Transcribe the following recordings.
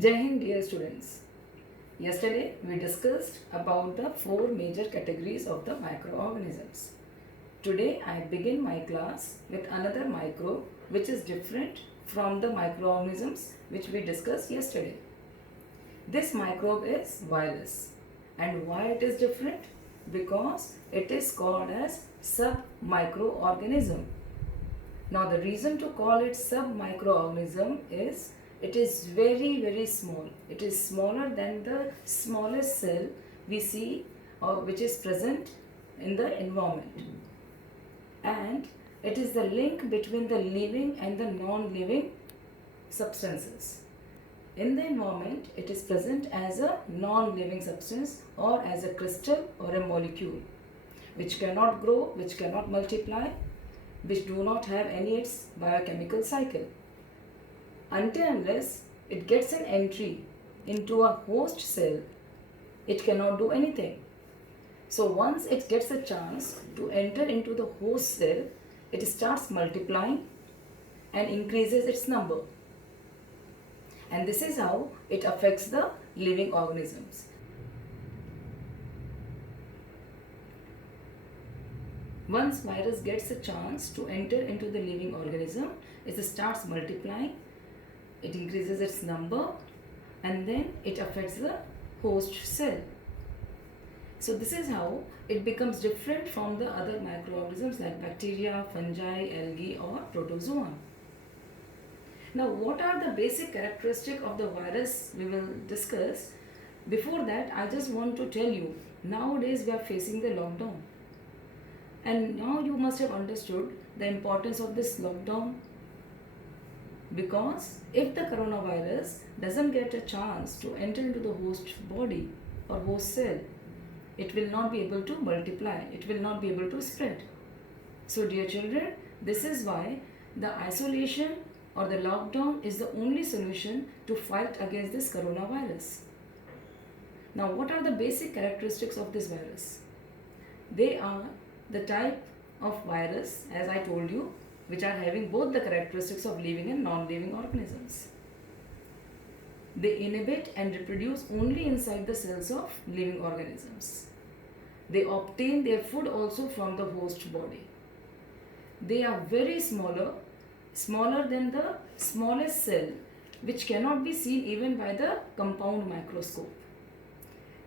Jai Hind, dear students. Yesterday we discussed about the four major categories of the microorganisms. Today I begin my class with another microbe which is different from the microorganisms which we discussed yesterday. This microbe is virus. And why it is different? Because it is called as submicroorganism. Now the reason to call it submicroorganism is it is very small. It is smaller than the smallest cell we see or which is present in the environment. And it is the link between the living and the non-living substances. In the environment, it is present as a non-living substance or as a crystal or a molecule which cannot grow, which cannot multiply, which do not have any its biochemical cycle. Until unless it gets an entry into a host cell, it cannot do anything. So once it gets a chance to enter into the host cell, it starts multiplying and increases its number. And this is how it affects the living organisms. Once virus gets a chance to enter into the living organism, it starts multiplying, it increases its number, and then it affects the host cell. So this is how it becomes different from the other microorganisms like bacteria, fungi, algae or protozoa. Now what are the basic characteristics of the virus we will discuss. Before that, I just want to tell you, nowadays we are facing the lockdown. And now you must have understood the importance of this lockdown, because if the coronavirus doesn't get a chance to enter into the host body or host cell, it will not be able to multiply, it will not be able to spread. So dear children, this is why the isolation or the lockdown is the only solution to fight against this coronavirus. Now what are the basic characteristics of this virus? They are the type of virus, as I told you, which are having both the characteristics of living and non-living organisms. They inhibit and reproduce only inside the cells of living organisms. They obtain their food also from the host body. They are very smaller than the smallest cell, which cannot be seen even by the compound microscope.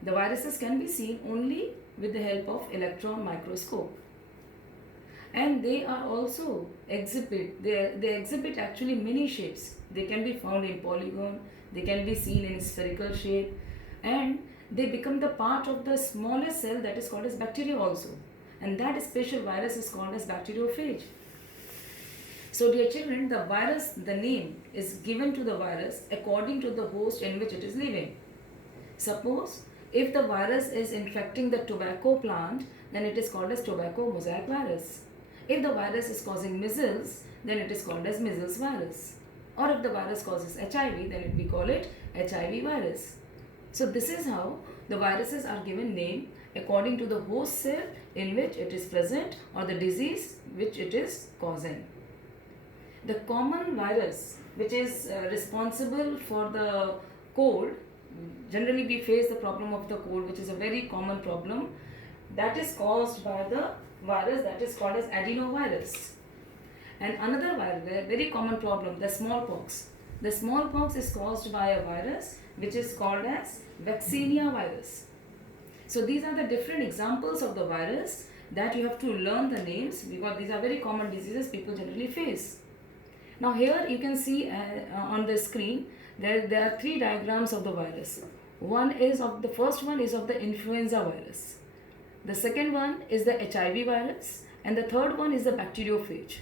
The viruses can be seen only with the help of electron microscope. And they are also they exhibit actually many shapes. They can be found in polygon, they can be seen in spherical shape, and they become the part of the smallest cell that is called as bacteria also. And that special virus is called as bacteriophage. So dear children, the name is given to the virus according to the host in which it is living. Suppose if the virus is infecting the tobacco plant, then it is called as tobacco mosaic virus. If the virus is causing measles, then it is called as measles virus. Or if the virus causes HIV, then we call it HIV virus. So this is how the viruses are given name according to the host cell in which it is present or the disease which it is causing. The common virus which is responsible for the cold, generally we face the problem of the cold, which is a very common problem, that is caused by the virus that is called as adenovirus. And another virus, a very common problem, the smallpox. The smallpox is caused by a virus which is called as vaccinia virus. So these are the different examples of the virus that you have to learn the names, because these are very common diseases people generally face. Now here you can see on the screen there are three diagrams of the virus. The first one is of the influenza virus. The second one is the HIV virus, and the third one is the bacteriophage.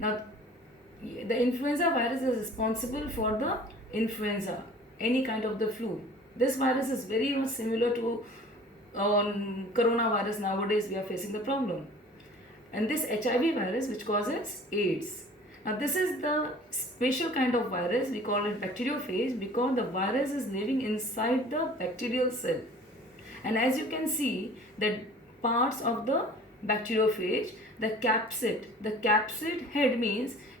Now the influenza virus is responsible for the influenza, any kind of the flu. This virus is very much similar to coronavirus. Nowadays we are facing the problem. And this HIV virus which causes AIDS. Now this is the special kind of virus, we call it bacteriophage, because the virus is living inside the bacterial cell. And as you can see, the parts of the bacteriophage, the capsid head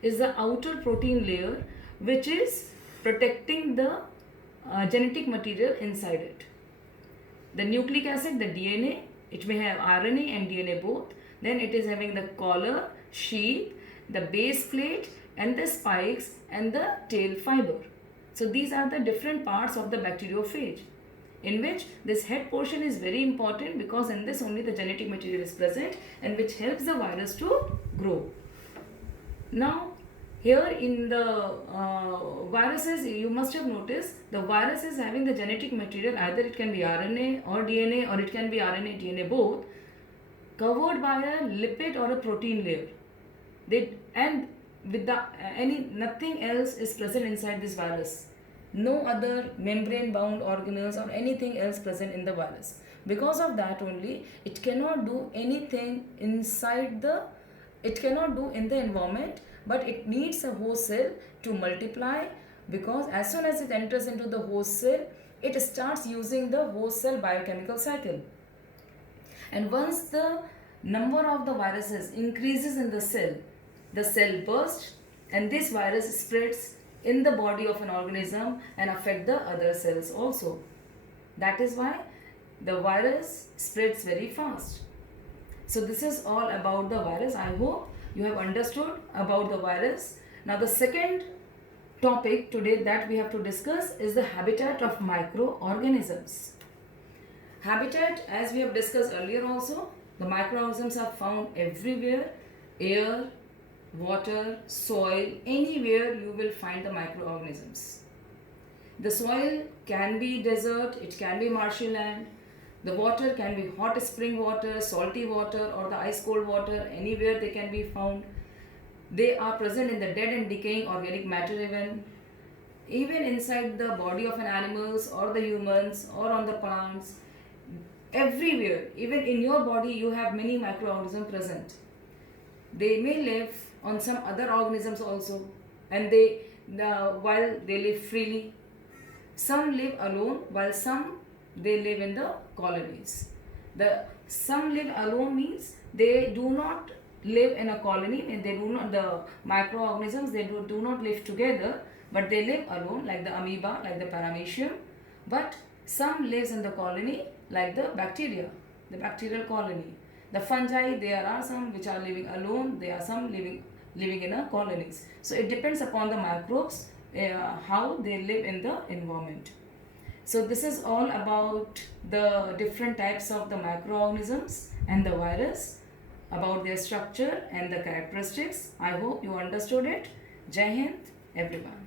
is the outer protein layer which is protecting the genetic material inside it. The nucleic acid, the DNA, it may have RNA and DNA both. Then it is having the collar, sheath, the base plate and the spikes and the tail fiber. So these are the different parts of the bacteriophage, in which this head portion is very important because in this only the genetic material is present and which helps the virus to grow. Now here in the viruses, you must have noticed the virus is having the genetic material, either it can be RNA or DNA or it can be RNA, DNA both, covered by a lipid or a protein layer. And with the nothing else is present inside this virus. No other membrane bound organelles or anything else present in the virus. Because of that only, it cannot do anything inside it cannot do in the environment, but it needs a host cell to multiply, because as soon as it enters into the host cell, it starts using the host cell biochemical cycle. And once the number of the viruses increases in the cell bursts and this virus spreads in the body of an organism and affect the other cells also. That is why the virus spreads very fast. So this is all about the virus. I hope you have understood about the virus. Now the second topic today that we have to discuss is the habitat of microorganisms. Habitat, as we have discussed earlier also, the microorganisms are found everywhere: air, water, soil, anywhere you will find the microorganisms. The soil can be desert, it can be marshy land. The water can be hot spring water, salty water or the ice cold water, anywhere they can be found. They are present in the dead and decaying organic matter even inside the body of an animals or the humans or on the plants. Everywhere, even in your body you have many microorganisms present. They may live on some other organisms also, and while they live freely. Some live alone while some they live in the colonies. Some live alone means they do not live in a colony, and the microorganisms, they do not live together, but they live alone, like the amoeba, like the paramecium. But some lives in the colony, like the bacteria, the bacterial colony. The fungi, there are some which are living alone, there are some living in a colonies. So it depends upon the microbes how they live in the environment. So this is all about the different types of the microorganisms and the virus, about their structure and the characteristics. I hope you understood it. Jai Hind, everyone.